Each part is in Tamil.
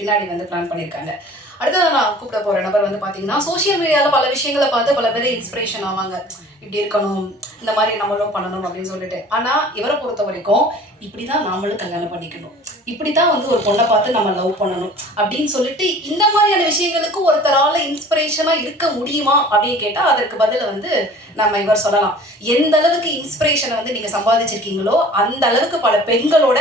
பின்னாடி வந்து பிளான் பண்ணியிருக்காங்க. அடுத்தது நான் கூப்பிட போகிற நபர் வந்து பார்த்தீங்கன்னா, சோஷியல் மீடியாவில் பல விஷயங்களை பார்த்து பல பேர் இன்ஸ்பிரேஷன் ஆவாங்க. இப்படி இருக்கணும், இந்த மாதிரி நம்மளும் பண்ணணும் அப்படின்னு சொல்லிட்டு. ஆனால் இவரை பொறுத்த வரைக்கும் இப்படி தான் நாமளும் கல்யாணம் பண்ணிக்கணும், இப்படி தான் வந்து ஒரு பொண்ணை பார்த்து நம்ம லவ் பண்ணணும் அப்படின்னு சொல்லிட்டு இந்த மாதிரியான விஷயங்களுக்கு ஒருத்தரால் இன்ஸ்பிரேஷனாக இருக்க முடியுமா அப்படின்னு கேட்டால் அதற்கு பதில் வந்து நம்ம இவர் சொல்லலாம். எந்த அளவுக்கு இன்ஸ்பிரேஷனை வந்து நீங்கள் சம்பாதிச்சிருக்கீங்களோ அந்த அளவுக்கு பல பெண்களோட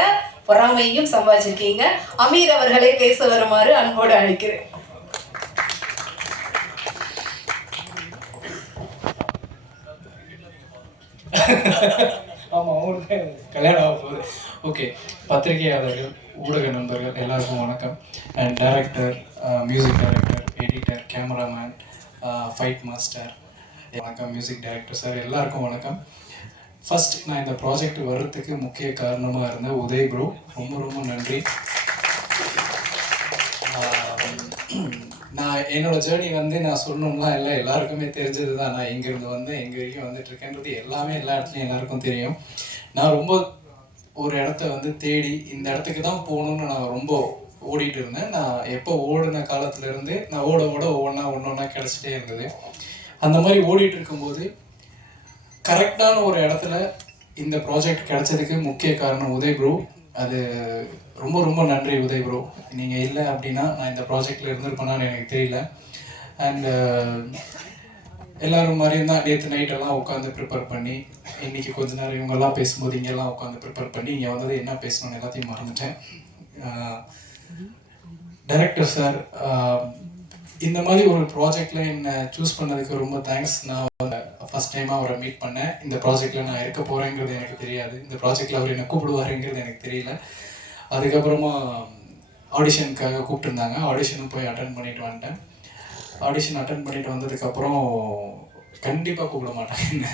பொறாமையும் சம்பாதிச்சிருக்கீங்க. அமீர் அவர்களே பேச வருமாறு அன்போடு அழைக்கிறேன். ஆமாம், அவங்களுக்கு கல்யாணம் ஆக போகுது. ஓகே, பத்திரிகையாளர்கள், ஊடக நண்பர்கள் எல்லாருக்கும் வணக்கம். And director, music director, editor, cameraman, fight master, வணக்கம். மியூசிக் டைரக்டர் சார் எல்லாருக்கும் வணக்கம். ஃபர்ஸ்ட், நான் இந்த ப்ராஜெக்ட் வர்றதுக்கு முக்கிய காரணமாக இருந்த உதய் ப்ரோ, ரொம்ப ரொம்ப நன்றி. நான் என்னோட ஜேர்னி வந்து நான் சொல்லணும்னா எல்லாருக்குமே தெரிஞ்சது தான். நான் எங்கேருந்து வந்தேன், எங்கே வரைக்கும் வந்துட்டு இருக்கேன்றது எல்லாமே எல்லா இடத்துலையும் எல்லாருக்கும் தெரியும். நான் ரொம்ப ஒரு இடத்த வந்து தேடி இந்த இடத்துக்கு தான் போகணுன்னு நான் ரொம்ப ஓடிட்டு இருந்தேன். நான் எப்போ ஓடின காலத்துலேருந்து நான் ஓட ஒவ்வொன்றா கிடச்சிட்டே இருந்தது. அந்த மாதிரி ஓடிட்டு இருக்கும்போது கரெக்டான ஒரு இடத்துல இந்த ப்ராஜெக்ட் கிடைச்சதுக்கு முக்கிய காரணம் உதய் ப்ரோ. அது ரொம்ப ரொம்ப நன்றி உதய் ப்ரோ. நீங்கள் இல்லை அப்படின்னா நான் இந்த ப்ராஜெக்டில் இருந்திருப்பேனான்னு எனக்கு தெரியல. அண்டு எல்லோரும் மாதிரியும் தான் நேற்று நைட்டெல்லாம் உட்காந்து ப்ரிப்பேர் பண்ணி, இன்றைக்கி கொஞ்ச நேரம் இவங்கெல்லாம் பேசும்போது இங்கெல்லாம் உட்காந்து ப்ரிப்பேர் பண்ணி இங்கே வந்தது என்ன பேசணும்னு எல்லாத்தையும் மறந்துட்டேன். டைரக்டர் சார், இந்த மாதிரி ஒரு ப்ராஜெக்டில் என்னை சூஸ் பண்ணதுக்கு ரொம்ப தேங்க்ஸ். நான் ஃபஸ்ட் டைமாக அவரை மீட் பண்ணேன். இந்த ப்ராஜெக்டில் நான் இருக்க போகிறேங்கிறது எனக்கு தெரியாது. இந்த ப்ராஜெக்டில் அவர் என்னை கூப்பிடுவாருங்கிறது எனக்கு தெரியல. அதுக்கப்புறமா ஆடிஷனுக்காக கூப்பிட்டுருந்தாங்க. ஆடிஷனும் போய் அட்டன் பண்ணிட்டு வந்துட்டேன். ஆடிஷன் அட்டன் பண்ணிட்டு வந்ததுக்கப்புறம் கண்டிப்பாக கூப்பிட மாட்டாங்க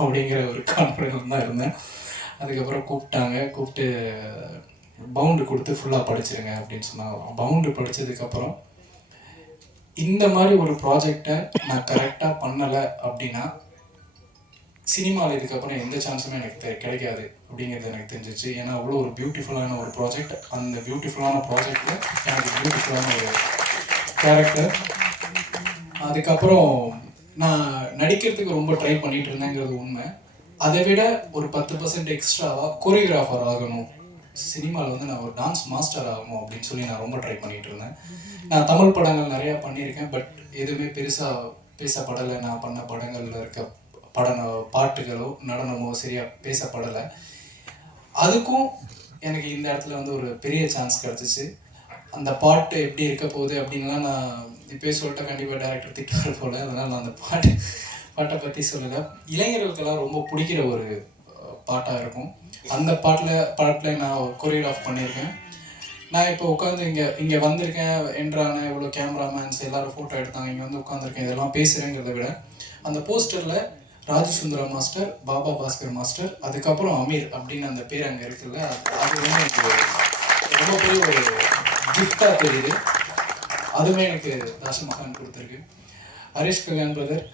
அப்படிங்கிற ஒரு கான்ஃபிடன்ஸ் தான் இருந்தேன். அதுக்கப்புறம் கூப்பிட்டு பவுண்டு கொடுத்து ஃபுல்லாக படிச்சிருங்க அப்படின்னு சொன்னாங்க. பவுண்டு படித்ததுக்கப்புறம் இந்த மாதிரி ஒரு ப்ராஜெக்டை நான் கரெக்டாக பண்ணலை அப்படின்னா சினிமாவில் இதுக்கப்புறம் எந்த சான்ஸுமே எனக்கு கிடைக்காது அப்படிங்கிறது எனக்கு தெரிஞ்சிச்சு. ஏன்னா அவ்வளோ ஒரு பியூட்டிஃபுல்லான ஒரு ப்ராஜெக்ட். அந்த பியூட்டிஃபுல்லான ப்ராஜெக்டில் எனக்கு பியூட்டிஃபுல்லான ஒரு கேரக்டர். அதுக்கப்புறம் நான் நடிக்கிறதுக்கு ரொம்ப ட்ரை பண்ணிட்டு இருந்தேங்கிறது உண்மை. அதை விட ஒரு 10% எக்ஸ்ட்ராவாக கோரியோகிராஃபர் ஆகணும், சினிமாவில் வந்து நான் ஒரு டான்ஸ் மாஸ்டர் ஆகணும் அப்படின்னு சொல்லி நான் ரொம்ப ட்ரை பண்ணிகிட்டு இருந்தேன். நான் தமிழ் படங்கள் நிறையா பண்ணியிருக்கேன், பட் எதுவுமே பெருசாக பேசப்படலை. நான் பண்ண படங்களில் இருக்க பாட்டுகளோ நடனமோ சரியாக பேசப்படலை. அதுக்கும் எனக்கு இந்த இடத்துல வந்து ஒரு பெரிய சான்ஸ் கிடச்சிச்சு. அந்த பாட்டு எப்படி இருக்க போகுது அப்படின்லாம் நான் இப்போ சொல்லிட்டேன், கண்டிப்பாக டைரக்டர் திட்டுவார் போல். அதனால் நான் அந்த பாட்டை பற்றி சொல்லலை. இளைஞர்களுக்கெல்லாம் ரொம்ப பிடிக்கிற ஒரு பாட்டாக இருக்கும். அந்த பாட்டில் நான் கொரியோகிராஃப் பண்ணியிருக்கேன். நான் இப்போ உட்காந்து இங்கே வந்திருக்கேன் என்றான இவ்வளோ கேமராமேன்ஸ் எல்லோரும் ஃபோட்டோ எடுத்தாங்க, இங்கே வந்து உட்காந்துருக்கேன், இதெல்லாம் பேசுகிறேங்கிறத விட அந்த போஸ்டரில் ராஜசுந்தரம் மாஸ்டர், பாபா பாஸ்கர் மாஸ்டர், அதுக்கப்புறம் அமீர் அப்படின்னு அந்த பேர் அங்கே இருக்குல்ல, அது வந்து எனக்கு ரொம்ப பெரிய ஒரு கிஃப்டாக தெரியுது. அதுவுமே எனக்கு தாஷமகான் கொடுத்துருக்கு. ஹரிஷ் கல்யாண் பிரதர்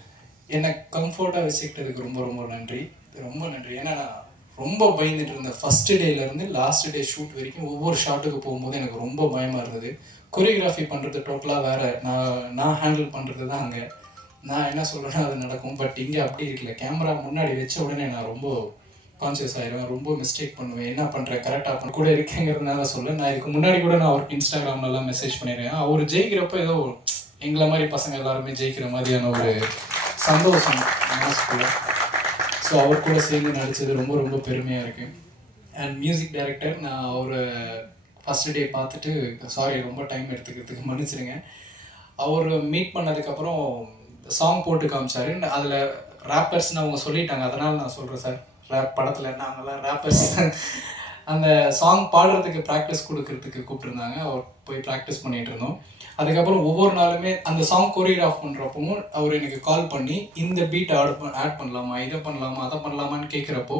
என்னை கம்ஃபர்ட்டாக வச்சுக்கிட்டதுக்கு ரொம்ப ரொம்ப நன்றி, ரொம்ப நன்றி. ஏன்னா நான் ரொம்ப பயந்துட்டு இருந்தேன். ஃபஸ்ட்டு டேலேருந்து லாஸ்ட் டே ஷூட் வரைக்கும் ஒவ்வொரு ஷாட்டுக்கு போகும்போது எனக்கு ரொம்ப பயமாக இருந்தது. கொரியோகிராஃபி பண்ணுறது டோட்டலாக வேறு, நான் ஹேண்டில் பண்ணுறது தான் அங்கே. நான் என்ன சொல்கிறேன்னா அது நடக்கும். பட் இங்கே அப்படி இருக்கல. கேமரா முன்னாடி வச்ச உடனே நான் ரொம்ப கான்சியஸ் ஆகிடுவேன், ரொம்ப மிஸ்டேக் பண்ணுவேன். என்ன பண்ணுறேன், கரெக்டாக பண்ண கூட இருக்கேங்கிறதுனால சொல்ல. நான் இதுக்கு முன்னாடி கூட நான் அவருக்கு இன்ஸ்டாகிராம்லலாம் மெசேஜ் பண்ணிடுறேன். அவர் ஜெயிக்கிறப்ப ஏதோ எங்களை மாதிரி பசங்க எல்லாருமே ஜெயிக்கிற மாதிரியான ஒரு சந்தோஷம் மனசுக்குள்ள. ஸோ அவர் கூட சேர்ந்து நடித்தது ரொம்ப ரொம்ப பெருமையாக இருக்குது. அண்ட் மியூசிக் டைரக்டர், நான் அவரை ஃபஸ்ட்டு டே பார்த்துட்டு சாரி ரொம்ப டைம் எடுத்துக்கிறதுக்கு மன்னிச்சிடுங்க. அவர் மீட் பண்ணதுக்கப்புறம் சாங் போட்டு காமிச்சார். அதில் ரேப்பர்ஸ்ன்னு அவங்க சொல்லிட்டாங்க, அதனால் நான் சொல்கிறேன் சார். ரேப் படத்தில் நாங்கள்லாம் ரேப்பர்ஸ். அந்த சாங் பாடுறதுக்கு ப்ராக்டிஸ் கொடுக்கறதுக்கு கூப்பிட்டுருந்தாங்க. அவர் போய் ப்ராக்டிஸ் பண்ணிகிட்டு இருந்தோம். அதுக்கப்புறம் ஒவ்வொரு நாளுமே அந்த சாங் கோரியோகிராஃப் பண்ணுறப்பவும் அவர் எனக்கு கால் பண்ணி இந்த பீட் ஆட் பண்ணலாமா, இதை பண்ணலாமா, அதை பண்ணலாமான்னு கேட்குறப்போ